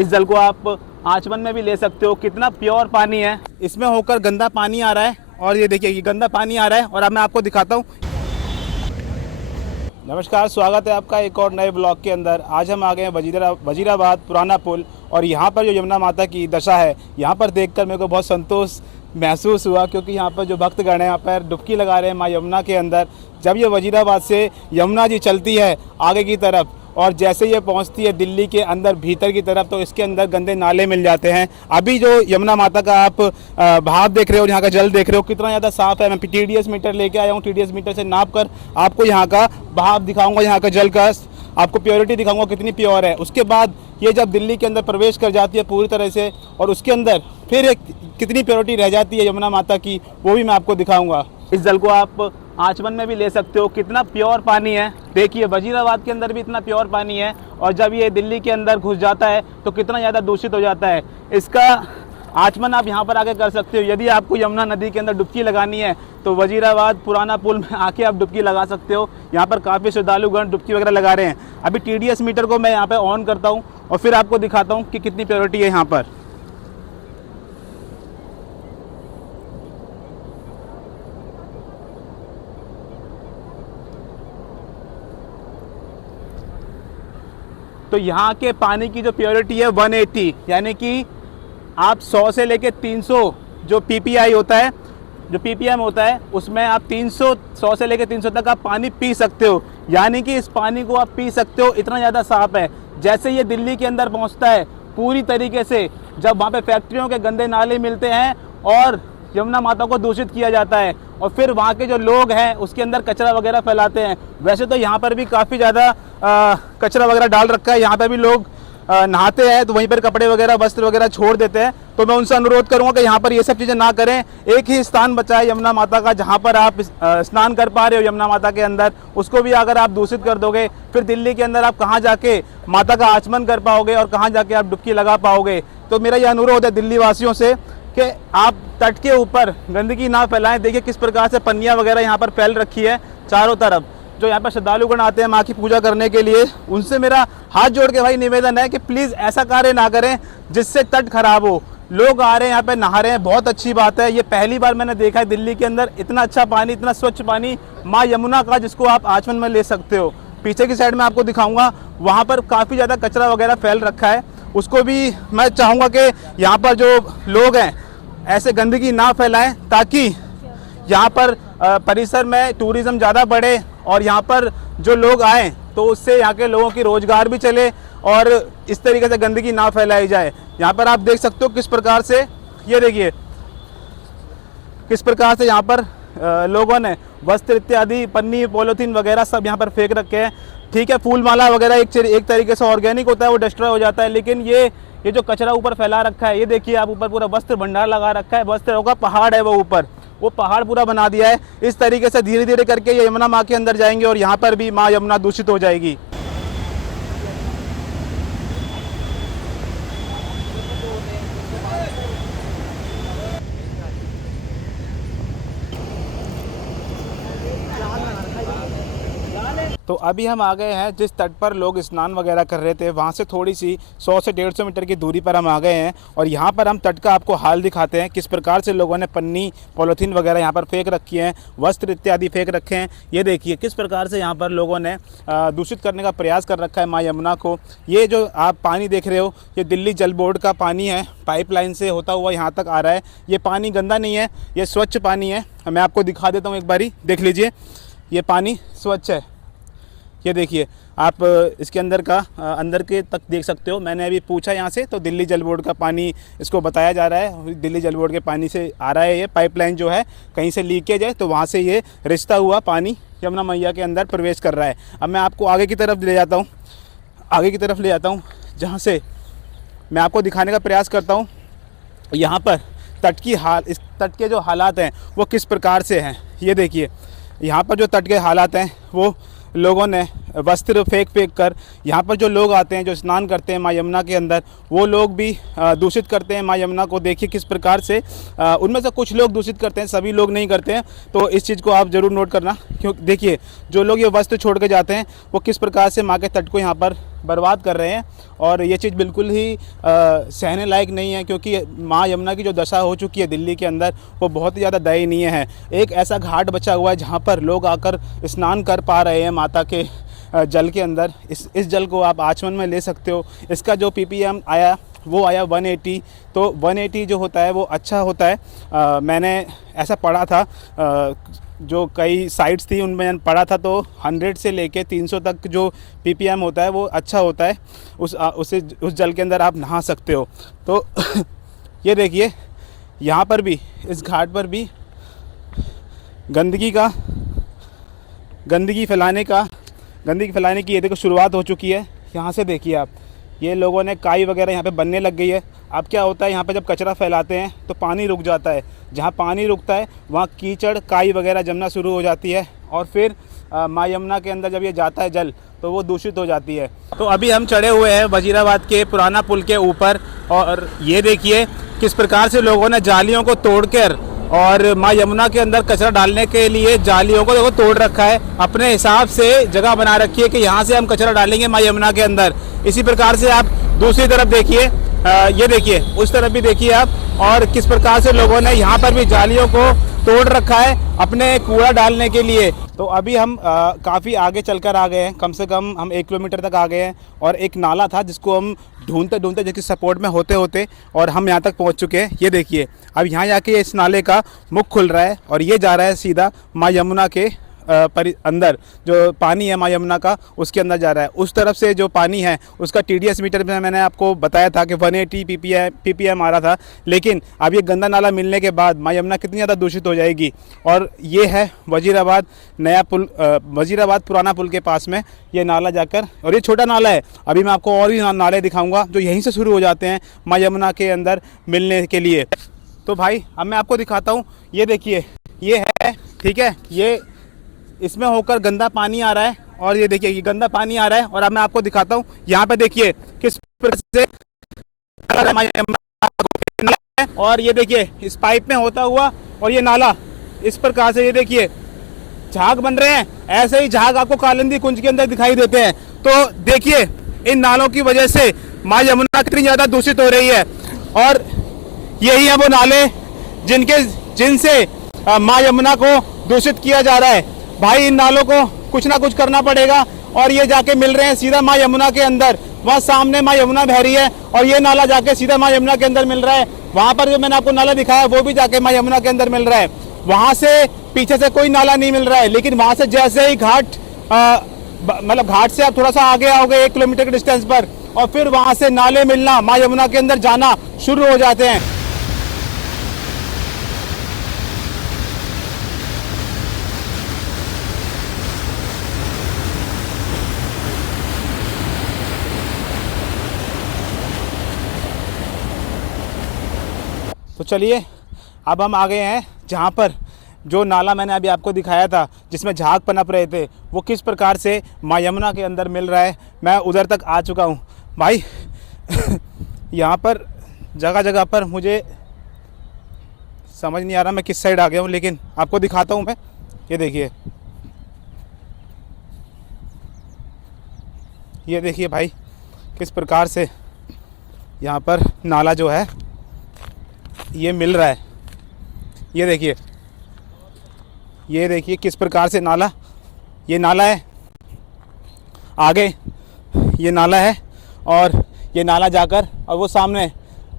इस जल को आप आचमन में भी ले सकते हो। कितना प्योर पानी है, इसमें होकर गंदा पानी आ रहा है। और ये देखिए, ये गंदा पानी आ रहा है और अब मैं आपको दिखाता हूँ। नमस्कार, स्वागत है आपका एक और नए ब्लॉग के अंदर। आज हम आ गए हैं वजीराबाद पुराना पुल, और यहाँ पर जो यमुना माता की दशा है, यहाँ पर देखकर मेरे को बहुत संतोष महसूस हुआ, क्योंकि यहाँ पर जो भक्तगण हैं यहाँ पर डुबकी लगा रहे हैं माँ यमुना के अंदर। जब ये वजीराबाद से यमुना जी चलती है आगे की तरफ, और जैसे ये पहुंचती है दिल्ली के अंदर भीतर की तरफ, तो इसके अंदर गंदे नाले मिल जाते हैं। अभी जो यमुना माता का आप भाव देख रहे हो, यहाँ का जल देख रहे हो, कितना ज़्यादा साफ़ है। मैं TDS मीटर लेके आया हूँ, TDS मीटर से नाप कर आपको यहाँ का भाव दिखाऊंगा, यहाँ का जल का आपको प्योरिटी दिखाऊंगा कितनी प्योर है। उसके बाद ये जब दिल्ली के अंदर प्रवेश कर जाती है पूरी तरह से, और उसके अंदर फिर कितनी प्योरिटी रह जाती है यमुना माता की, वो भी मैं आपको दिखाऊंगा। इस जल को आप आचमन में भी ले सकते हो। कितना प्योर पानी है, देखिए वजीराबाद के अंदर भी इतना प्योर पानी है, और जब ये दिल्ली के अंदर घुस जाता है तो कितना ज़्यादा दूषित हो जाता है। इसका आचमन आप यहाँ पर आके कर सकते हो। यदि आपको यमुना नदी के अंदर डुबकी लगानी है तो वजीराबाद पुराना पुल में आके आप डुबकी लगा सकते हो। यहाँ पर काफ़ी श्रद्धालुगण डुबकी वगैरह लगा रहे हैं। अभी TDS मीटर को मैं यहाँ पर ऑन करता हूँ और फिर आपको दिखाता हूँ कि कितनी प्योरिटी है यहाँ पर। तो यहाँ के पानी की जो प्योरिटी है 180, यानी कि आप 100 से लेके 300 जो PPI होता है, जो PPM होता है, उसमें आप 100 से लेके 300 तक आप पानी पी सकते हो। यानी कि इस पानी को आप पी सकते हो, इतना ज़्यादा साफ़ है। जैसे ये दिल्ली के अंदर पहुँचता है पूरी तरीके से, जब वहाँ पे फैक्ट्रियों के गंदे नाले मिलते हैं और यमुना माता को दूषित किया जाता है, और फिर वहाँ के जो लोग हैं उसके अंदर कचरा वगैरह फैलाते हैं। वैसे तो यहाँ पर भी काफ़ी ज़्यादा कचरा वगैरह डाल रखा है। यहाँ पर भी लोग नहाते हैं तो वहीं पर कपड़े वगैरह वस्त्र वगैरह छोड़ देते हैं। तो मैं उनसे अनुरोध करूँगा कि यहाँ पर ये सब चीज़ें ना करें। एक ही स्थान बचा है यमुना माता का, जहाँ पर आप स्नान कर पा रहे हो यमुना माता के अंदर, उसको भी अगर आप दूषित कर दोगे, फिर दिल्ली के अंदर आप कहाँ जाके माता का आचमन कर पाओगे और कहाँ जाके आप डुबकी लगा पाओगे। तो मेरा ये अनुरोध है दिल्ली वासियों से कि आप तट के ऊपर गंदगी ना फैलाएं। देखिए किस प्रकार से पन्नियाँ वगैरह यहाँ पर फैल रखी है चारों तरफ। जो यहाँ पर श्रद्धालुगण आते हैं माँ की पूजा करने के लिए, उनसे मेरा हाथ जोड़ के भाई निवेदन है कि प्लीज़ ऐसा कार्य ना करें जिससे तट खराब हो। लोग आ रहे हैं यहाँ पे नहा रहे हैं, बहुत अच्छी बात है। ये पहली बार मैंने देखा है दिल्ली के अंदर इतना अच्छा पानी, इतना स्वच्छ पानी माँ यमुना का, जिसको आप आचमन में ले सकते हो। पीछे की साइड में आपको दिखाऊंगा, वहाँ पर काफ़ी ज़्यादा कचरा वगैरह फैल रखा है, उसको भी मैं चाहूँगा कि यहाँ पर जो लोग हैं ऐसे गंदगी ना फैलाएं, ताकि यहाँ पर परिसर में टूरिज़्म ज़्यादा बढ़े और यहाँ पर जो लोग आएँ तो उससे यहाँ के लोगों की रोज़गार भी चले और इस तरीके से गंदगी ना फैलाई जाए। यहाँ पर आप देख सकते हो किस प्रकार से, ये देखिए किस प्रकार से यहाँ पर लोगों ने वस्त्र इत्यादि, पन्नी, पॉलीथीन वगैरह सब यहाँ पर फेंक रखे हैं। ठीक है, फूल माला वगैरह एक तरीके से ऑर्गेनिक होता है, वो डिस्ट्रॉय हो जाता है, लेकिन ये जो कचरा ऊपर फैला रखा है, ये देखिए आप ऊपर पूरा वस्त्र भंडार लगा रखा है, वस्त्रों का पहाड़ है वो ऊपर, वो पहाड़ पूरा बना दिया है। इस तरीके से धीरे धीरे करके ये यमुना माँ के अंदर जाएंगे और यहाँ पर भी माँ यमुना दूषित हो जाएगी। तो अभी हम आ गए हैं जिस तट पर लोग स्नान वगैरह कर रहे थे, वहाँ से थोड़ी सी 100 से 150 मीटर की दूरी पर हम आ गए हैं, और यहाँ पर हम तट का आपको हाल दिखाते हैं। किस प्रकार से लोगों ने पन्नी, पॉलीथीन वगैरह यहाँ पर फेंक रखी हैं, वस्त्र इत्यादि फेंक रखे हैं। ये देखिए किस प्रकार से यहाँ पर लोगों ने दूषित करने का प्रयास कर रखा है माँ यमुना को। ये जो आप पानी देख रहे हो, ये दिल्ली जल बोर्ड का पानी है, पाइपलाइन से होता हुआ यहाँ तक आ रहा है। ये पानी गंदा नहीं है, ये स्वच्छ पानी है। मैं आपको दिखा देता हूँ, एक बारी देख लीजिए, ये पानी स्वच्छ है। ये देखिए आप इसके अंदर का अंदर के तक देख सकते हो। मैंने अभी पूछा यहाँ से, तो दिल्ली जल बोर्ड का पानी इसको बताया जा रहा है, दिल्ली जल बोर्ड के पानी से आ रहा है। ये पाइपलाइन जो है कहीं से लीकेज है, तो वहाँ से ये रिश्ता हुआ पानी यमुना मैया के अंदर प्रवेश कर रहा है। अब मैं आपको आगे की तरफ ले जाता हूँ, आगे की तरफ ले जाता हूँ, जहाँ से मैं आपको दिखाने का प्रयास करता हूँ यहाँ पर इस तट के जो हालात हैं वो किस प्रकार से हैं। ये देखिए यहाँ पर जो तट के हालात हैं, वो लोगों ने वस्त्र फेंक कर, यहाँ पर जो लोग आते हैं, जो स्नान करते हैं माँ यमुना के अंदर, वो लोग भी दूषित करते हैं माँ यमुना को। देखिए किस प्रकार से उनमें से कुछ लोग दूषित करते हैं, सभी लोग नहीं करते हैं। तो इस चीज़ को आप ज़रूर नोट करना, क्योंकि देखिए जो लोग ये वस्त्र छोड़ के जाते हैं वो किस प्रकार से माँ के तट को यहाँ पर बर्बाद कर रहे हैं और ये चीज़ बिल्कुल ही सहने लायक नहीं है, क्योंकि माँ यमुना की जो दशा हो चुकी है दिल्ली के अंदर वो बहुत ही ज़्यादा दयनीय है। एक ऐसा घाट बचा हुआ है जहाँ पर लोग आकर स्नान कर पा रहे हैं माता के जल के अंदर। इस जल को आप आचमन में ले सकते हो। इसका जो ppm आया वो आया 180। तो 180 जो होता है वो अच्छा होता है। मैंने ऐसा पढ़ा था, जो कई साइट्स थी उनमें मैंने पढ़ा था, तो 100 से लेके 300 तक जो ppm होता है वो अच्छा होता है। उस जल के अंदर आप नहा सकते हो। तो ये देखिए यहाँ पर भी, इस घाट पर भी गंदगी फैलाने की ये देखो शुरुआत हो चुकी है। यहाँ से देखिए आप, ये लोगों ने काई वगैरह यहाँ पे बनने लग गई है। अब क्या होता है, यहाँ पे जब कचरा फैलाते हैं तो पानी रुक जाता है। जहाँ पानी रुकता है वहाँ कीचड़ काई वगैरह जमना शुरू हो जाती है और फिर माँ यमुना के अंदर जब ये जाता है जल तो वो दूषित हो जाती है। तो अभी हम चढ़े हुए हैं वजीराबाद के पुराना पुल के ऊपर और ये देखिए किस प्रकार से लोगों ने जालियों को तोड़कर और माँ यमुना के अंदर कचरा डालने के लिए जालियों को देखो तोड़ रखा है। अपने हिसाब से जगह बना रखी है कि यहाँ से हम कचरा डालेंगे माँ यमुना के अंदर। इसी प्रकार से आप दूसरी तरफ देखिए, ये देखिए उस तरफ भी देखिए आप, और किस प्रकार से लोगों ने यहाँ पर भी जालियों को तोड़ रखा है अपने कूड़ा डालने के लिए। तो अभी हम काफ़ी आगे चलकर आ गए हैं, कम से कम हम 1 किलोमीटर तक आ गए हैं और एक नाला था जिसको हम ढूंढते जिसकी सपोर्ट में होते और हम यहाँ तक पहुँच चुके हैं। ये देखिए अब यहाँ जाके इस नाले का मुख खुल रहा है और ये जा रहा है सीधा माँ यमुना के अंदर। जो पानी है माँ यमुना का उसके अंदर जा रहा है। उस तरफ से जो पानी है उसका TDS मीटर में मैंने आपको बताया था कि 180 ppm आ रहा था, लेकिन अब ये गंदा नाला मिलने के बाद माँ यमुना कितनी ज़्यादा दूषित हो जाएगी। और ये है वजीराबाद नया पुल, वजीराबाद पुराना पुल के पास में ये नाला जाकर, और ये छोटा नाला है। अभी मैं आपको और भी नाले दिखाऊँगा जो यहीं से शुरू हो जाते हैं माँ यमुना के अंदर मिलने के लिए। तो भाई अब मैं आपको दिखाता हूँ, ये देखिए ये है, ठीक है, ये इसमें होकर गंदा पानी आ रहा है और ये देखिए ये गंदा पानी आ रहा है। और अब मैं आपको दिखाता हूँ, यहाँ पे देखिए किस प्रकार से, और ये देखिए इस पाइप में होता हुआ और ये नाला इस प्रकार से, ये देखिए झाग बन रहे हैं। ऐसे ही झाग आपको कालिंदी कुंज के अंदर दिखाई देते हैं। तो देखिए इन नालों की वजह से माँ यमुना कितनी ज़्यादा दूषित हो रही है। और यही है वो नाले जिनसे माँ यमुना को दूषित किया जा रहा है। भाई इन नालों को कुछ ना कुछ करना पड़ेगा और ये जाके मिल रहे हैं सीधा माँ यमुना के अंदर। वहाँ सामने माँ यमुना बह रही है और ये नाला जाके सीधा माँ यमुना के अंदर मिल रहा है। वहाँ पर जो मैंने आपको नाला दिखाया वो भी जाके माँ यमुना के अंदर मिल रहा है। वहाँ से पीछे से कोई नाला नहीं मिल रहा है, लेकिन वहाँ से जैसे ही मतलब घाट से आप थोड़ा सा आगे आओगे 1 किलोमीटर के डिस्टेंस पर, और फिर वहाँ से नाले मिलना, माँ यमुना के अंदर जाना शुरू हो जाते हैं। तो चलिए अब हम आ गए हैं जहाँ पर जो नाला मैंने अभी आपको दिखाया था जिसमें झाग पनप रहे थे, वो किस प्रकार से माँ यमुना के अंदर मिल रहा है। मैं उधर तक आ चुका हूँ भाई। यहाँ पर जगह जगह पर मुझे समझ नहीं आ रहा मैं किस साइड आ गया हूँ, लेकिन आपको दिखाता हूँ मैं। ये देखिए भाई किस प्रकार से यहाँ पर नाला जो है ये मिल रहा है। ये देखिए किस प्रकार से नाला, ये नाला है आगे, ये नाला है और ये नाला जाकर और वो सामने,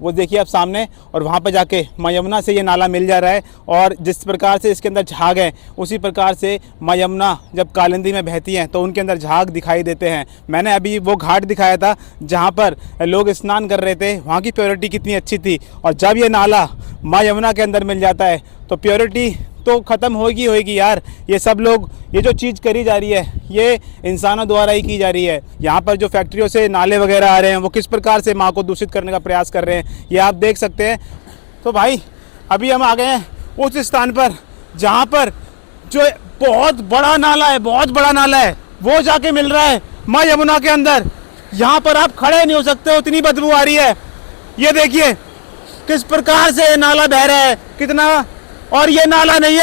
वो देखिए आप सामने, और वहाँ पे जाके माँ यमुना से ये नाला मिल जा रहा है। और जिस प्रकार से इसके अंदर झाग है उसी प्रकार से माँ यमुना जब कालिंदी में बहती हैं तो उनके अंदर झाग दिखाई देते हैं। मैंने अभी वो घाट दिखाया था जहाँ पर लोग स्नान कर रहे थे, वहाँ की प्योरिटी कितनी अच्छी थी। और जब ये नाला माँ यमुना के अंदर मिल जाता है तो प्योरिटी तो ख़त्म होगी यार। ये सब लोग, ये जो चीज़ करी जा रही है ये इंसानों द्वारा ही की जा रही है। यहाँ पर जो फैक्ट्रियों से नाले वगैरह आ रहे हैं वो किस प्रकार से माँ को दूषित करने का प्रयास कर रहे हैं, ये आप देख सकते हैं। तो भाई अभी हम आ गए हैं उस स्थान पर जहाँ पर जो बहुत बड़ा नाला है वो जाके मिल रहा है माँ यमुना के अंदर। यहाँ पर आप खड़े नहीं हो सकते, उतनी बदबू आ रही है। ये देखिए किस प्रकार से नाला बह रहा है कितना, और ये नाला नहीं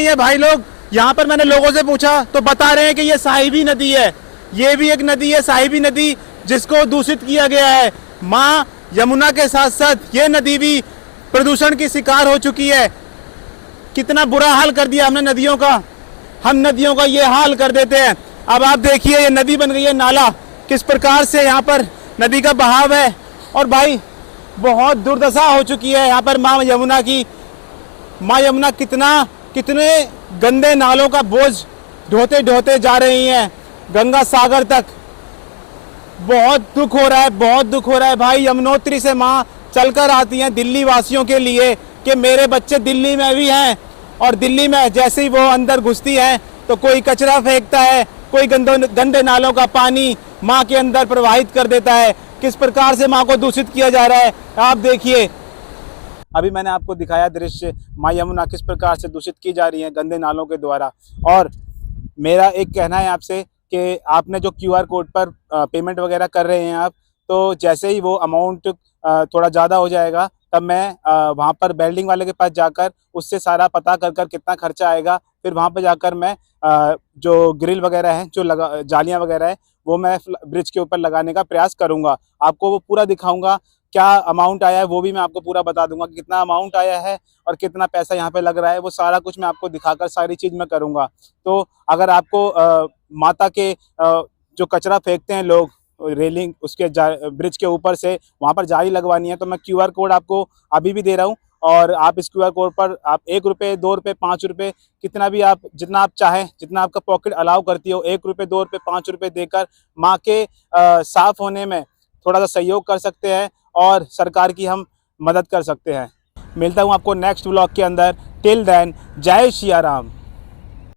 है भाई लोग। यहाँ पर मैंने लोगों से पूछा तो बता रहे हैं कि ये साहिबी नदी है। ये भी एक नदी है, साहिबी नदी, जिसको दूषित किया गया है। माँ यमुना के साथ साथ ये नदी भी प्रदूषण की शिकार हो चुकी है। कितना बुरा हाल कर दिया हमने नदियों का, हम नदियों का ये हाल कर देते हैं। अब आप देखिए ये नदी बन गई है नाला, किस प्रकार से यहाँ पर नदी का बहाव है। और भाई बहुत दुर्दशा हो चुकी है यहाँ पर माँ यमुना की। माँ यमुना कितने गंदे नालों का बोझ ढोते ढोते जा रही हैं गंगा सागर तक। बहुत दुख हो रहा है, बहुत दुख हो रहा है भाई। यमुनोत्री से माँ चलकर आती हैं दिल्ली वासियों के लिए कि मेरे बच्चे दिल्ली में भी हैं, और दिल्ली में जैसे ही वो अंदर घुसती हैं तो कोई कचरा फेंकता है, कोई गंदे नालों का पानी माँ के अंदर प्रवाहित कर देता है। किस प्रकार से माँ को दूषित किया जा रहा है आप देखिए। अभी मैंने आपको दिखाया दृश्य, माँ यमुना किस प्रकार से दूषित की जा रही है गंदे नालों के द्वारा। और मेरा एक कहना है आपसे कि आपने जो QR कोड पर पेमेंट वगैरह कर रहे हैं आप, तो जैसे ही वो अमाउंट थोड़ा ज़्यादा हो जाएगा तब मैं वहाँ पर बिल्डिंग वाले के पास जाकर उससे सारा पता कर कितना खर्चा आएगा, फिर वहाँ पर जाकर मैं जो ग्रिल वगैरह है, जो जालियाँ वगैरह है, वो मैं ब्रिज के ऊपर लगाने का प्रयास करूँगा। आपको वो पूरा दिखाऊँगा, क्या अमाउंट आया है वो भी मैं आपको पूरा बता दूंगा कि कितना अमाउंट आया है और कितना पैसा यहाँ पे लग रहा है। वो सारा कुछ मैं आपको दिखाकर सारी चीज़ मैं करूँगा। तो अगर आपको माता के जो कचरा फेंकते हैं लोग रेलिंग उसके ब्रिज के ऊपर से, वहाँ पर जाली लगवानी है, तो मैं QR कोड आपको अभी भी दे रहा हूँ। और आप इस QR कोड पर आप 1 रुपये, 2 रुपये, 5 रुपये, कितना भी आप, जितना आप चाहें, जितना आपका पॉकेट अलाउ करती हो, 1 रुपये, 2 रुपये, 5 रुपये देकर माँ के साफ होने में थोड़ा सा सहयोग कर सकते हैं और सरकार की हम मदद कर सकते हैं। मिलता हूँ आपको नेक्स्ट व्लॉग के अंदर। टिल देन, जय सिया राम।